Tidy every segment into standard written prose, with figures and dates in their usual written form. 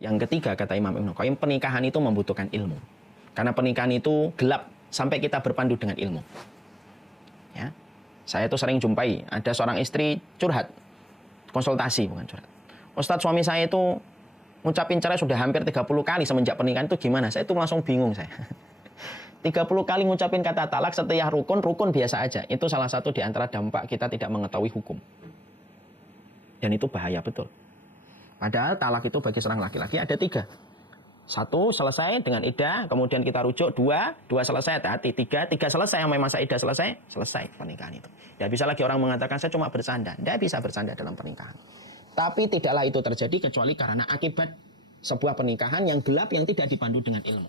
Yang ketiga, kata Imam Ibnu Qayyim, pernikahan itu membutuhkan ilmu. Karena pernikahan itu gelap sampai kita berpandu dengan ilmu. Ya. Saya itu sering jumpai, ada seorang istri curhat, konsultasi bukan curhat. Ustadz, suami saya itu ngucapin cerai sudah hampir 30 kali semenjak pernikahan, itu gimana? Saya itu langsung bingung saya. 30 kali ngucapin kata talak setelah rukun biasa aja. Itu salah satu di antara dampak kita tidak mengetahui hukum. Dan itu bahaya betul. Padahal talak itu bagi seorang laki-laki ada 3. 1 selesai dengan iddah, kemudian kita rujuk. 2 selesai, hati-hati. 3 selesai, sampai masa iddah selesai pernikahan itu. Tidak bisa lagi orang mengatakan saya cuma bersanda. Tidak bisa bersanda dalam pernikahan. Tapi tidaklah itu terjadi kecuali karena akibat sebuah pernikahan yang gelap yang tidak dipandu dengan ilmu.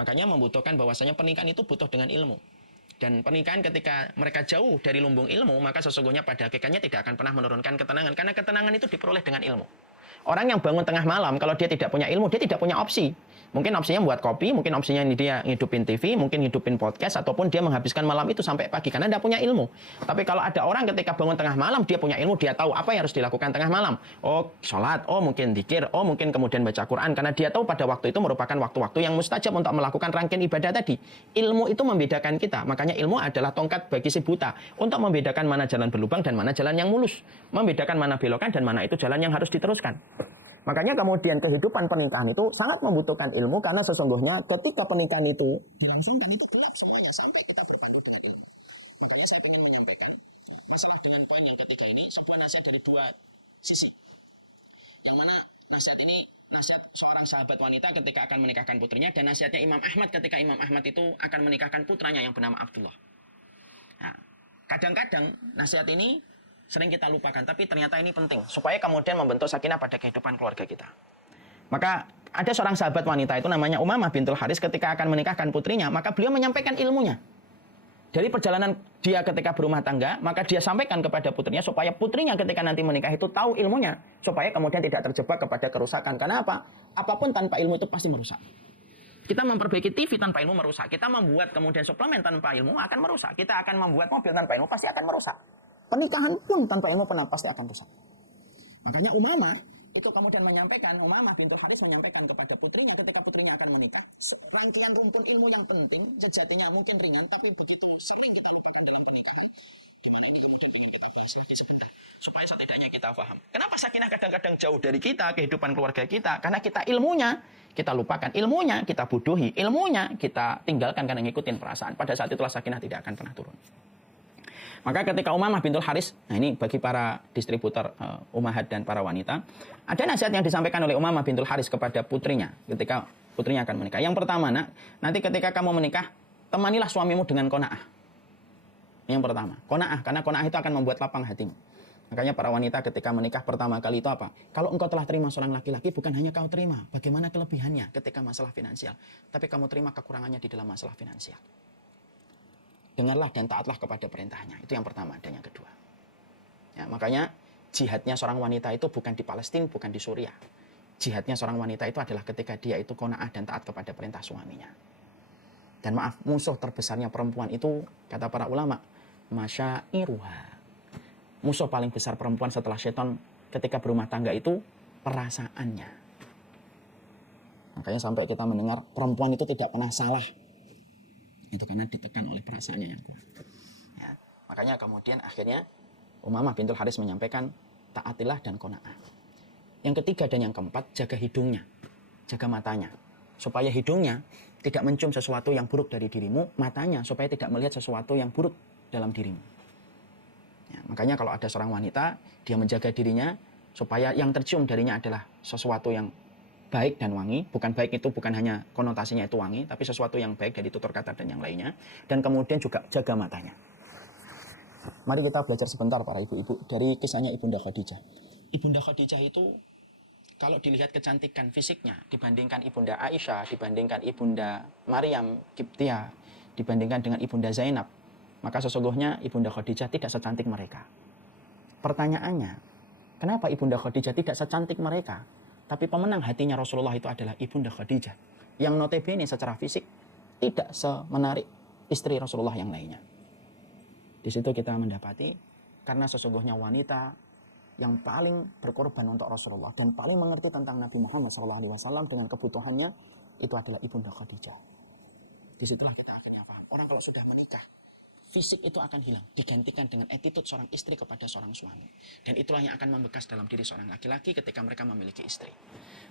Makanya membutuhkan bahwasanya pernikahan itu butuh dengan ilmu. Dan pernikahan ketika mereka jauh dari lumbung ilmu, maka sesungguhnya pada hakikatnya tidak akan pernah menurunkan ketenangan. Karena ketenangan itu diperoleh dengan ilmu. Orang yang bangun tengah malam, kalau dia tidak punya ilmu, dia tidak punya opsi. Mungkin opsinya buat kopi, mungkin opsinya dia ngidupin TV, mungkin ngidupin podcast, ataupun dia menghabiskan malam itu sampai pagi, karena tidak punya ilmu. Tapi kalau ada orang ketika bangun tengah malam, dia punya ilmu, dia tahu apa yang harus dilakukan tengah malam. Oh, sholat, oh mungkin dzikir, oh mungkin kemudian baca Quran, karena dia tahu pada waktu itu merupakan waktu-waktu yang mustajab untuk melakukan rangkaian ibadah tadi. Ilmu itu membedakan kita, makanya ilmu adalah tongkat bagi si buta, untuk membedakan mana jalan berlubang dan mana jalan yang mulus. Membedakan mana belokan dan mana itu jalan yang harus diteruskan. Makanya kemudian kehidupan pernikahan itu sangat membutuhkan ilmu, karena sesungguhnya ketika pernikahan itu dilangsungkan itu gelap semuanya sampai kita berpandu dengan ilmu. Makanya saya ingin menyampaikan masalah dengan poin yang ketiga ini sebuah nasihat dari 2 sisi. Yang mana nasihat ini nasihat seorang sahabat wanita ketika akan menikahkan putrinya, dan nasihatnya Imam Ahmad ketika Imam Ahmad itu akan menikahkan putranya yang bernama Abdullah. Nah, kadang-kadang nasihat ini sering kita lupakan, tapi ternyata ini penting supaya kemudian membentuk sakinah pada kehidupan keluarga kita. Maka ada seorang sahabat wanita itu namanya Umamah bintul Haris, ketika akan menikahkan putrinya, maka beliau menyampaikan ilmunya. Dari perjalanan dia ketika berumah tangga, maka dia sampaikan kepada putrinya supaya putrinya ketika nanti menikah itu tahu ilmunya, supaya kemudian tidak terjebak kepada kerusakan. Karena apa? Apapun tanpa ilmu itu pasti merusak. Kita memperbaiki TV tanpa ilmu merusak. Kita membuat kemudian suplemen tanpa ilmu akan merusak. Kita akan membuat mobil tanpa ilmu pasti akan merusak. Pernikahan pun tanpa ilmu pasti akan rusak. Makanya Umamah itu kemudian menyampaikan, Umamah bintul Haris menyampaikan kepada putrinya ketika putrinya akan menikah, rangkaian rumpun ilmu yang penting, sejatinya mungkin ringan, tapi begitu sering kita lupakan dalam pernikahan, supaya setidaknya kita paham. Kenapa sakinah kadang-kadang jauh dari kita, kehidupan keluarga kita? Karena kita ilmunya kita lupakan, ilmunya kita bodohi, ilmunya kita tinggalkan karena ngikutin perasaan. Pada saat itulah sakinah tidak akan pernah turun. Maka ketika Umamah bintul Haris, nah ini bagi para distributor umahat dan para wanita, ada nasihat yang disampaikan oleh Umamah bintul Haris kepada putrinya ketika putrinya akan menikah. Yang pertama, nanti ketika kamu menikah, temanilah suamimu dengan qanaah. Yang pertama, qanaah, karena qanaah itu akan membuat lapang hatimu. Makanya para wanita ketika menikah pertama kali itu apa? Kalau engkau telah terima seorang laki-laki, bukan hanya kau terima bagaimana kelebihannya ketika masalah finansial, tapi kamu terima kekurangannya di dalam masalah finansial. Dengarlah dan taatlah kepada perintahnya. Itu yang pertama. Dan yang kedua, ya, makanya jihadnya seorang wanita itu bukan di Palestina, bukan di Suriah. Jihadnya seorang wanita itu adalah ketika dia itu qanaah dan taat kepada perintah suaminya. Dan maaf, musuh terbesarnya perempuan itu, kata para ulama, masyairuha. Musuh paling besar perempuan setelah syaitan ketika berumah tangga itu perasaannya. Makanya sampai kita mendengar perempuan itu tidak pernah salah, itu karena ditekan oleh perasaannya yang kuat. Ya, makanya kemudian akhirnya Umamah bintul Haris menyampaikan taatilah dan qanaah. Yang ketiga dan yang keempat, jaga hidungnya, jaga matanya, supaya hidungnya tidak mencium sesuatu yang buruk dari dirimu, matanya supaya tidak melihat sesuatu yang buruk dalam dirimu. Ya, makanya kalau ada seorang wanita, dia menjaga dirinya supaya yang tercium darinya adalah sesuatu yang baik dan wangi. Bukan baik itu bukan hanya konotasinya itu wangi, tapi sesuatu yang baik dari tutur kata dan yang lainnya. Dan kemudian juga jaga matanya. Mari kita belajar sebentar para ibu-ibu dari kisahnya Ibunda Khadijah. Ibunda Khadijah itu kalau dilihat kecantikan fisiknya dibandingkan Ibunda Aisyah, dibandingkan Ibunda Maryam Qibtiyah, dibandingkan dengan Ibunda Zainab, maka sesungguhnya Ibunda Khadijah tidak secantik mereka. Pertanyaannya, kenapa Ibunda Khadijah tidak secantik mereka? Tapi pemenang hatinya Rasulullah itu adalah Ibunda Khadijah, yang notabene secara fisik tidak semenarik istri Rasulullah yang lainnya. Di situ kita mendapati, karena sesungguhnya wanita yang paling berkorban untuk Rasulullah dan paling mengerti tentang Nabi Muhammad SAW dengan kebutuhannya itu adalah Ibunda Khadijah. Disitulah kita akhirnya paham. Orang kalau sudah menikah, fisik itu akan hilang, digantikan dengan attitude seorang istri kepada seorang suami. Dan itulah yang akan membekas dalam diri seorang laki-laki ketika mereka memiliki istri.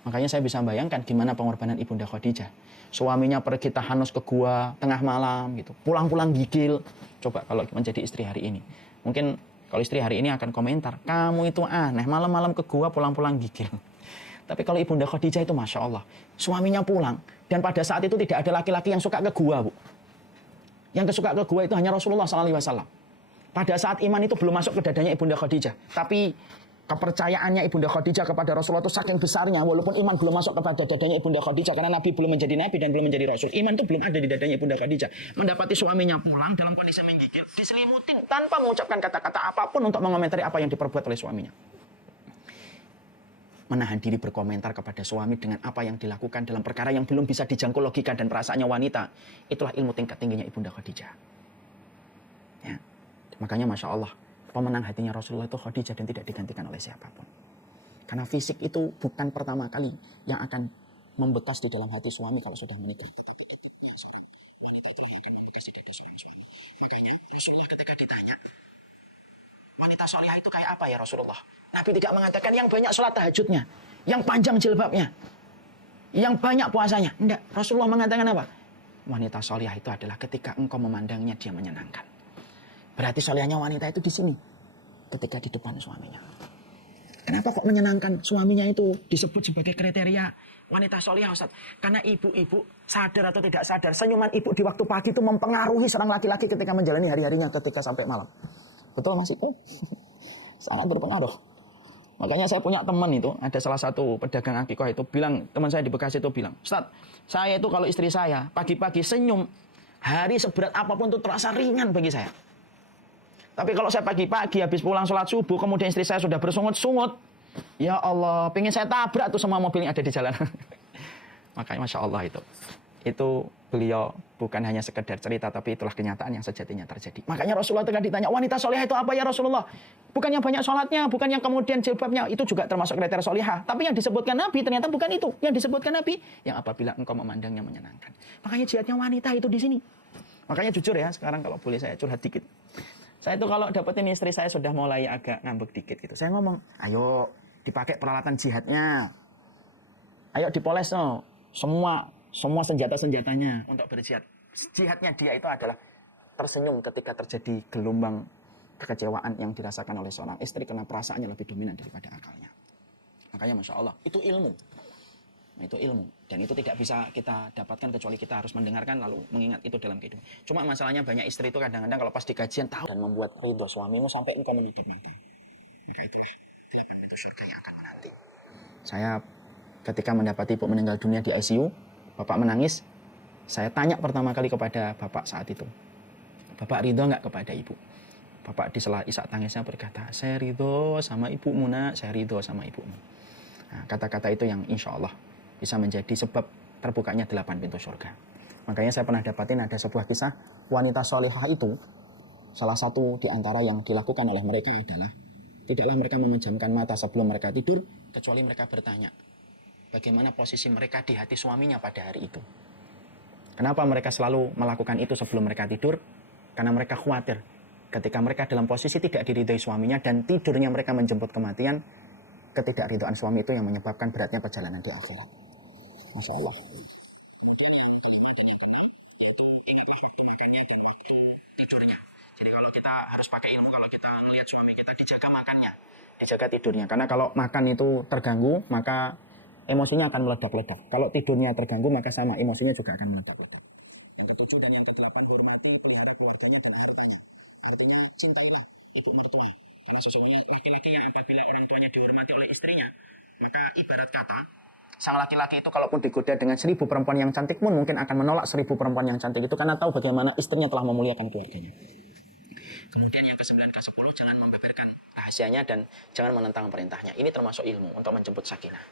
Makanya saya bisa bayangkan gimana pengorbanan Ibunda Khadijah. Suaminya pergi tahanus ke gua tengah malam gitu, pulang-pulang gigil. Coba kalau menjadi istri hari ini, mungkin kalau istri hari ini akan komentar, kamu itu aneh, malam-malam ke gua pulang-pulang gigil. Tapi kalau Ibunda Khadijah itu Masya Allah, suaminya pulang. Dan pada saat itu tidak ada laki-laki yang suka ke gua, Bu. Yang suka ke gua itu hanya Rasulullah SAW. Pada saat iman itu belum masuk ke dadanya Ibunda Khadijah. Tapi kepercayaannya Ibunda Khadijah kepada Rasulullah itu saking besarnya, walaupun iman belum masuk kepada dadanya Ibunda Khadijah, karena Nabi belum menjadi Nabi dan belum menjadi Rasul. Iman itu belum ada di dadanya Ibunda Khadijah. Mendapati suaminya pulang dalam kondisi menggigil, diselimutin tanpa mengucapkan kata-kata apapun untuk mengomentari apa yang diperbuat oleh suaminya. Menahan diri berkomentar kepada suami dengan apa yang dilakukan dalam perkara yang belum bisa dijangkau logika dan perasaannya wanita. Itulah ilmu tingkat tingginya Ibunda Khadijah. Ya. Makanya Masya Allah, pemenang hatinya Rasulullah itu Khadijah dan tidak digantikan oleh siapapun. Karena fisik itu bukan pertama kali yang akan membekas di dalam hati suami kalau sudah menikah. Wanita telah akan membekas di dalam suami. Makanya Rasulullah ketika ditanya, wanita solehah itu kayak apa ya Rasulullah? Nabi tidak mengatakan yang banyak sholat tahajudnya, yang panjang jilbabnya, yang banyak puasanya. Tidak, Rasulullah mengatakan apa? Wanita solehah itu adalah ketika engkau memandangnya dia menyenangkan. Berarti solehahnya wanita itu di sini, ketika di depan suaminya. Kenapa kok menyenangkan suaminya itu disebut sebagai kriteria wanita solehah, Ustaz? Karena ibu-ibu sadar atau tidak sadar, senyuman ibu di waktu pagi itu mempengaruhi seorang laki-laki ketika menjalani hari-harinya ketika sampai malam. Betul Mas Ibu? Sangat berpengaruh. Makanya saya punya teman itu, ada salah satu pedagang akikah itu bilang, teman saya di Bekasi itu bilang, Ustaz, saya itu kalau istri saya pagi-pagi senyum, hari seberat apapun itu terasa ringan bagi saya. Tapi kalau saya pagi-pagi habis pulang sholat subuh, kemudian istri saya sudah bersungut-sungut, ya Allah, pengen saya tabrak tuh semua mobil yang ada di jalan. Makanya Masya Allah itu beliau bukan hanya sekedar cerita, tapi itulah kenyataan yang sejatinya terjadi. Makanya Rasulullah ketika ditanya, wanita solehah itu apa ya Rasulullah? Bukan yang banyak sholatnya, bukan yang kemudian jilbabnya, itu juga termasuk kriteria solehah. Tapi yang disebutkan Nabi ternyata bukan itu. Yang disebutkan Nabi, yang apabila engkau memandangnya menyenangkan. Makanya jihadnya wanita itu di sini. Makanya jujur ya, sekarang kalau boleh saya curhat dikit. Saya itu kalau dapetin istri saya sudah mulai agak ngambek dikit gitu. Saya ngomong, ayo dipakai peralatan jihadnya. Ayo dipoles no. Semua senjata-senjatanya untuk berjihad. Jihadnya dia itu adalah tersenyum ketika terjadi gelombang kekecewaan yang dirasakan oleh seorang istri karena perasaannya lebih dominan daripada akalnya. Makanya Masya Allah, itu ilmu. Nah, itu ilmu. Dan itu tidak bisa kita dapatkan kecuali kita harus mendengarkan lalu mengingat itu dalam kehidupan. Cuma masalahnya banyak istri itu kadang-kadang kalau pas di kajian tahu dan membuat ridho suamimu sampai engkau meniti-niti. Maka itulah 8 pintu surga yang akan menanti. Saya ketika mendapati ibu meninggal dunia di ICU, bapak menangis. Saya tanya pertama kali kepada bapak saat itu, bapak ridho nggak kepada ibu? Bapak di sela isak tangisnya berkata, saya ridho sama ibumu nak, saya ridho sama ibumu. Nah, kata-kata itu yang insya Allah bisa menjadi sebab terbukanya 8 pintu surga. Makanya saya pernah dapatin ada sebuah kisah wanita solehah itu, salah satu di antara yang dilakukan oleh mereka adalah tidaklah mereka memejamkan mata sebelum mereka tidur, kecuali mereka bertanya, bagaimana posisi mereka di hati suaminya pada hari itu. Kenapa mereka selalu melakukan itu sebelum mereka tidur? Karena mereka khawatir ketika mereka dalam posisi tidak diridhoi suaminya dan tidurnya mereka menjemput kematian, ketidakridhoan suami itu yang menyebabkan beratnya perjalanan di akhirat. Masya Allah. Tidurnya. Jadi kalau kita harus pakai ilmu, kalau kita melihat suami kita, dijaga makannya, dijaga tidurnya. Karena kalau makan itu terganggu, maka emosinya akan meledak-ledak. Kalau tidurnya terganggu, maka sama emosinya juga akan meledak-ledak. Yang ketujuh dan yang ke-8, hormati pelihara keluarganya dan hartanya. Artinya cintailah ibu mertua. Karena sesungguhnya laki-laki yang apabila orang tuanya dihormati oleh istrinya, maka ibarat kata, sang laki-laki itu kalaupun digoda dengan 1000 perempuan yang cantik pun mungkin akan menolak 1000 perempuan yang cantik itu karena tahu bagaimana istrinya telah memuliakan keluarganya. Kemudian yang ke-9, ke-10, jangan membeberkan rahasianya dan jangan menentang perintahnya. Ini termasuk ilmu untuk menjemput sakinah.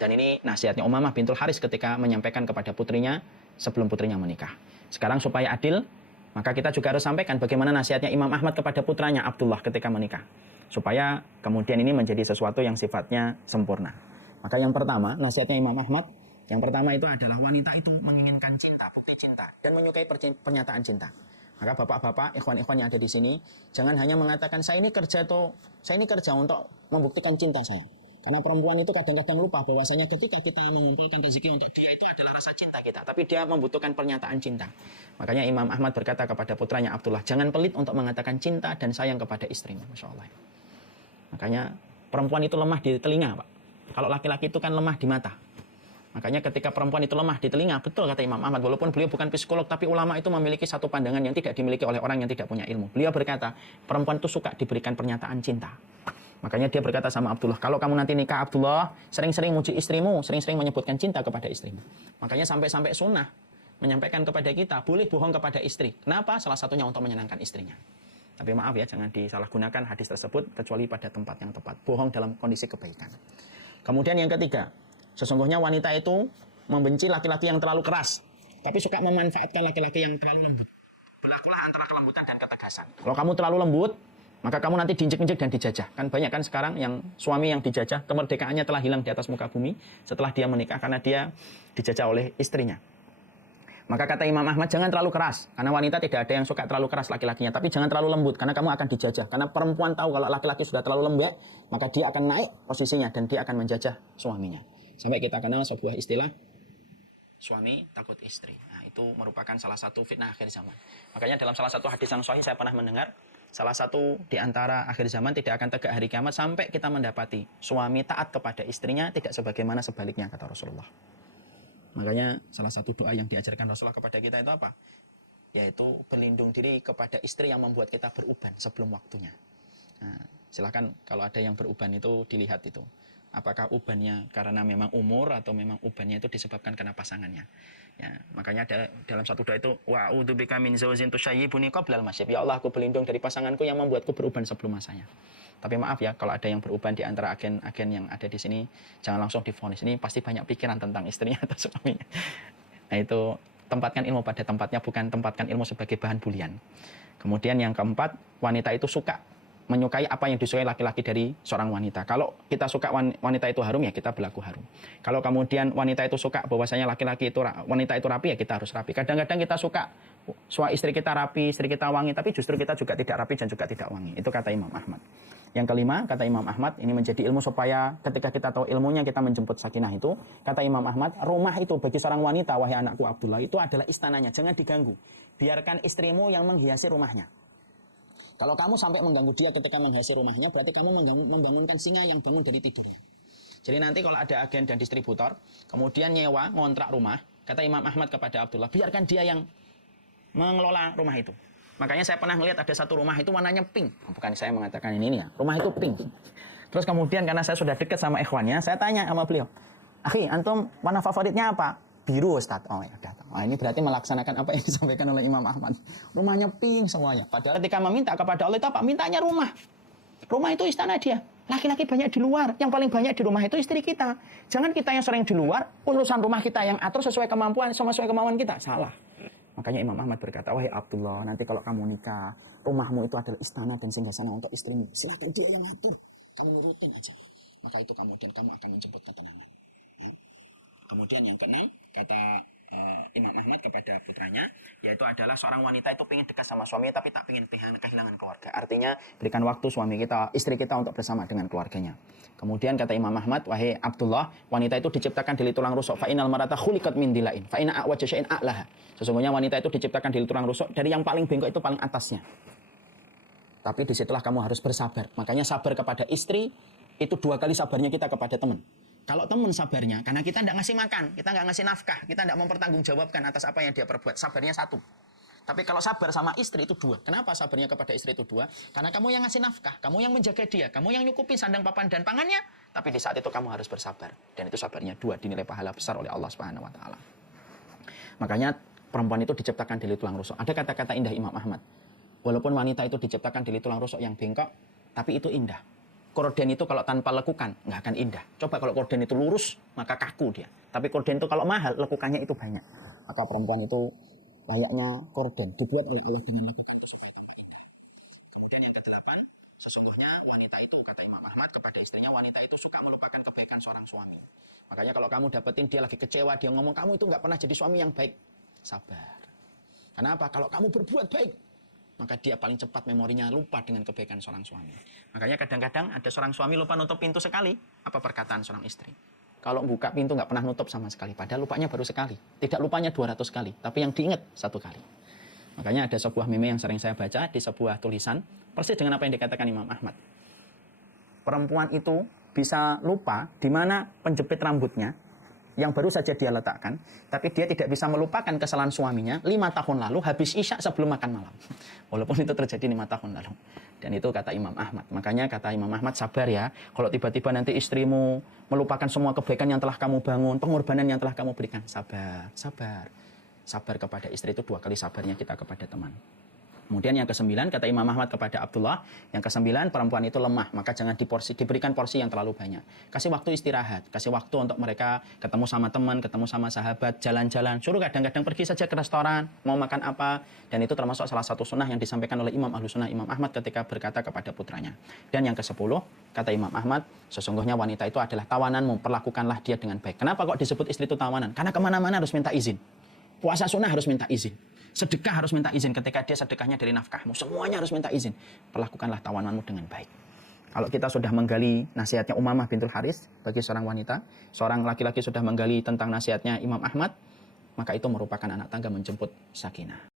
Dan ini nasihatnya Umamah bintul Haris ketika menyampaikan kepada putrinya sebelum putrinya menikah. Sekarang supaya adil, maka kita juga harus sampaikan bagaimana nasihatnya Imam Ahmad kepada putranya Abdullah ketika menikah. supaya kemudian ini menjadi sesuatu yang sifatnya sempurna. Maka yang pertama, nasihatnya Imam Ahmad, yang pertama itu adalah wanita itu menginginkan cinta, bukti cinta, dan menyukai pernyataan cinta. Maka bapak-bapak, ikhwan-ikhwan yang ada di sini, jangan hanya mengatakan saya ini kerja untuk membuktikan cinta saya. Karena perempuan itu kadang-kadang lupa bahwasanya ketika kita mengumpulkan rezeki untuk dia itu adalah rasa cinta kita, tapi dia membutuhkan pernyataan cinta. Makanya Imam Ahmad berkata kepada putranya Abdullah, jangan pelit untuk mengatakan cinta dan sayang kepada istrimu. Masya Allah. Makanya perempuan itu lemah di telinga, Pak. Kalau laki-laki itu kan lemah di mata. Makanya ketika perempuan itu lemah di telinga, betul kata Imam Ahmad, walaupun beliau bukan psikolog, tapi ulama itu memiliki satu pandangan yang tidak dimiliki oleh orang yang tidak punya ilmu. Beliau berkata, perempuan itu suka diberikan pernyataan cinta. Makanya dia berkata sama Abdullah, kalau kamu nanti nikah Abdullah, sering-sering muji istrimu, sering-sering menyebutkan cinta kepada istrimu. Makanya sampai-sampai sunnah menyampaikan kepada kita, boleh bohong kepada istri. Kenapa? Salah satunya untuk menyenangkan istrinya. Tapi maaf ya, jangan disalahgunakan hadis tersebut kecuali pada tempat yang tepat. Bohong dalam kondisi kebaikan. Kemudian yang ketiga, sesungguhnya wanita itu membenci laki-laki yang terlalu keras, tapi suka memanfaatkan laki-laki yang terlalu lembut. Berlakulah antara kelembutan dan ketegasan. Kalau kamu terlalu lembut, maka kamu nanti diinjek-injek dan dijajah. Kan banyak kan sekarang yang suami yang dijajah, kemerdekaannya telah hilang di atas muka bumi setelah dia menikah karena dia dijajah oleh istrinya. Maka kata Imam Ahmad, jangan terlalu keras. Karena wanita tidak ada yang suka terlalu keras laki-lakinya. Tapi jangan terlalu lembut, karena kamu akan dijajah. Karena perempuan tahu kalau laki-laki sudah terlalu lembek, maka dia akan naik posisinya dan dia akan menjajah suaminya. Sampai kita kenal sebuah istilah, suami takut istri. Nah, itu merupakan salah satu fitnah akhir zaman. Makanya dalam salah satu hadis yang sahih saya pernah mendengar, salah satu di antara akhir zaman tidak akan tegak hari kiamat sampai kita mendapati suami taat kepada istrinya tidak sebagaimana sebaliknya, kata Rasulullah. Makanya salah satu doa yang diajarkan Rasulullah kepada kita itu apa? Yaitu berlindung diri kepada istri yang membuat kita beruban sebelum waktunya. Nah, silakan kalau ada yang beruban itu dilihat itu. Apakah ubannya karena memang umur atau memang ubannya itu disebabkan karena pasangannya. Ya, makanya ada dalam satu doa itu wa'udzubika min zaujin tusyayyibuni qablal masyib. Ya Allah, aku berlindung dari pasanganku yang membuatku beruban sebelum masanya. Tapi maaf ya, kalau ada yang beruban di antara agen-agen yang ada di sini, jangan langsung divonis. Ini pasti banyak pikiran tentang istrinya atau suaminya. Nah itu, tempatkan ilmu pada tempatnya, bukan tempatkan ilmu sebagai bahan bulian. Kemudian yang keempat, wanita itu suka menyukai apa yang disukai laki-laki dari seorang wanita. Kalau kita suka wanita itu harum, ya kita berlaku harum. Kalau kemudian wanita itu suka bahwasanya laki-laki itu wanita itu rapi, ya kita harus rapi. Kadang-kadang kita suka istri kita rapi, istri kita wangi, tapi justru kita juga tidak rapi dan juga tidak wangi. Itu kata Imam Ahmad. Yang kelima, kata Imam Ahmad, ini menjadi ilmu supaya ketika kita tahu ilmunya kita menjemput sakinah itu. Kata Imam Ahmad, rumah itu bagi seorang wanita, wahai anakku Abdullah, itu adalah istananya. Jangan diganggu. Biarkan istrimu yang menghiasi rumahnya. Kalau kamu sampai mengganggu dia ketika menghiasi rumahnya, berarti kamu membangunkan singa yang bangun dari tidurnya. Jadi nanti kalau ada agen dan distributor, kemudian nyewa, ngontrak rumah, kata Imam Ahmad kepada Abdullah, biarkan dia yang mengelola rumah itu. Makanya saya pernah melihat ada satu rumah itu warnanya pink. Bukan saya mengatakan ini ya, rumah itu pink. Terus kemudian karena saya sudah dekat sama ikhwannya, saya tanya sama beliau, akhi, antum warna favoritnya apa? Biru, Ustaz. Oh ya udah. Nah, ini berarti melaksanakan apa yang disampaikan oleh Imam Ahmad. Rumahnya pink semuanya. Padahal ketika meminta kepada Allah itu apa? Mintanya rumah. Rumah itu istana dia. Laki-laki banyak di luar. Yang paling banyak di rumah itu istri kita. Jangan kita yang sering di luar, urusan rumah kita yang atur sesuai kemampuan, sesuai kemauan kita. Salah. Makanya Imam Ahmad berkata, wahai Abdullah, nanti kalau kamu nikah, rumahmu itu adalah istana dan singgasana untuk istrimu. Silakan dia yang atur. Kamu nurutin aja. Maka itu kemudian kamu akan menjemput ketenangan. Kemudian yang keenam, kata Imam Ahmad kepada putranya, yaitu adalah seorang wanita itu ingin dekat sama suaminya tapi tak ingin kehilangan keluarga. Artinya berikan waktu suami kita, istri kita untuk bersama dengan keluarganya. Kemudian kata Imam Ahmad, wahai Abdullah, wanita itu diciptakan dari tulang rusuk. Fa innal marata khuliqat min dilain. Fa inna a'waja syai'in a'laha. Sesungguhnya wanita itu diciptakan dari tulang rusuk, dari yang paling bengkok itu paling atasnya. Tapi disitulah kamu harus bersabar. Makanya sabar kepada istri itu 2 kali sabarnya kita kepada teman. Kalau teman sabarnya, karena kita tidak ngasih makan, kita nggak ngasih nafkah, kita tidak mempertanggungjawabkan atas apa yang dia perbuat, sabarnya 1. Tapi kalau sabar sama istri itu 2. Kenapa sabarnya kepada istri itu 2? Karena kamu yang ngasih nafkah, kamu yang menjaga dia, kamu yang nyukupi sandang papan dan pangannya. Tapi di saat itu kamu harus bersabar. Dan itu sabarnya 2, dinilai pahala besar oleh Allah Subhanahu Wa Taala. Makanya perempuan itu diciptakan dari tulang rusuk. Ada kata-kata indah Imam Ahmad. Walaupun wanita itu diciptakan dari tulang rusuk yang bengkok, tapi itu indah. Korden itu kalau tanpa lekukan nggak akan indah. Coba kalau korden itu lurus, maka kaku dia. Tapi korden itu kalau mahal, lekukannya itu banyak. Maka perempuan itu layaknya korden, dibuat oleh Allah dengan lekukan itu supaya tampak indah. Kemudian yang ke-8, Sesungguhnya wanita itu, kata Imam Ahmad kepada istrinya, wanita itu suka melupakan kebaikan seorang suami. Makanya kalau kamu dapetin dia lagi kecewa, dia ngomong kamu itu nggak pernah jadi suami yang baik, sabar. Kenapa? Kalau kamu berbuat baik, maka dia paling cepat memorinya lupa dengan kebaikan seorang suami. Makanya kadang-kadang ada seorang suami lupa nutup pintu sekali. Apa perkataan seorang istri? Kalau buka pintu nggak pernah nutup sama sekali. Padahal lupanya baru sekali. Tidak lupanya 200 kali. Tapi yang diingat 1 kali. Makanya ada sebuah meme yang sering saya baca di sebuah tulisan. Persis dengan apa yang dikatakan Imam Ahmad. Perempuan itu bisa lupa di mana penjepit rambutnya yang baru saja dia letakkan, tapi dia tidak bisa melupakan kesalahan suaminya 5 tahun lalu habis isya sebelum makan malam. Walaupun itu terjadi 5 tahun lalu. Dan itu kata Imam Ahmad. Makanya kata Imam Ahmad, sabar ya. Kalau tiba-tiba nanti istrimu melupakan semua kebaikan yang telah kamu bangun, pengorbanan yang telah kamu berikan. Sabar, sabar. Sabar kepada istri itu 2 kali sabarnya kita kepada teman. Kemudian yang ke-9, kata Imam Ahmad kepada Abdullah, yang ke-9, perempuan itu lemah, maka jangan diberikan porsi yang terlalu banyak. Kasih waktu istirahat, kasih waktu untuk mereka ketemu sama teman, ketemu sama sahabat, jalan-jalan. Suruh kadang-kadang pergi saja ke restoran, mau makan apa. Dan itu termasuk salah satu sunnah yang disampaikan oleh Imam Ahlus Sunnah, Imam Ahmad ketika berkata kepada putranya. Dan yang ke-10, kata Imam Ahmad, sesungguhnya wanita itu adalah tawananmu, perlakukanlah dia dengan baik. Kenapa kok disebut istri itu tawanan? Karena kemana-mana harus minta izin. Puasa sunnah harus minta izin. Sedekah harus minta izin ketika dia sedekahnya dari nafkahmu. Semuanya harus minta izin. Perlakukanlah tawananmu dengan baik. Kalau kita sudah menggali nasihatnya Umamah bintul Haris bagi seorang wanita, seorang laki-laki sudah menggali tentang nasihatnya Imam Ahmad, maka itu merupakan anak tangga menjemput sakinah.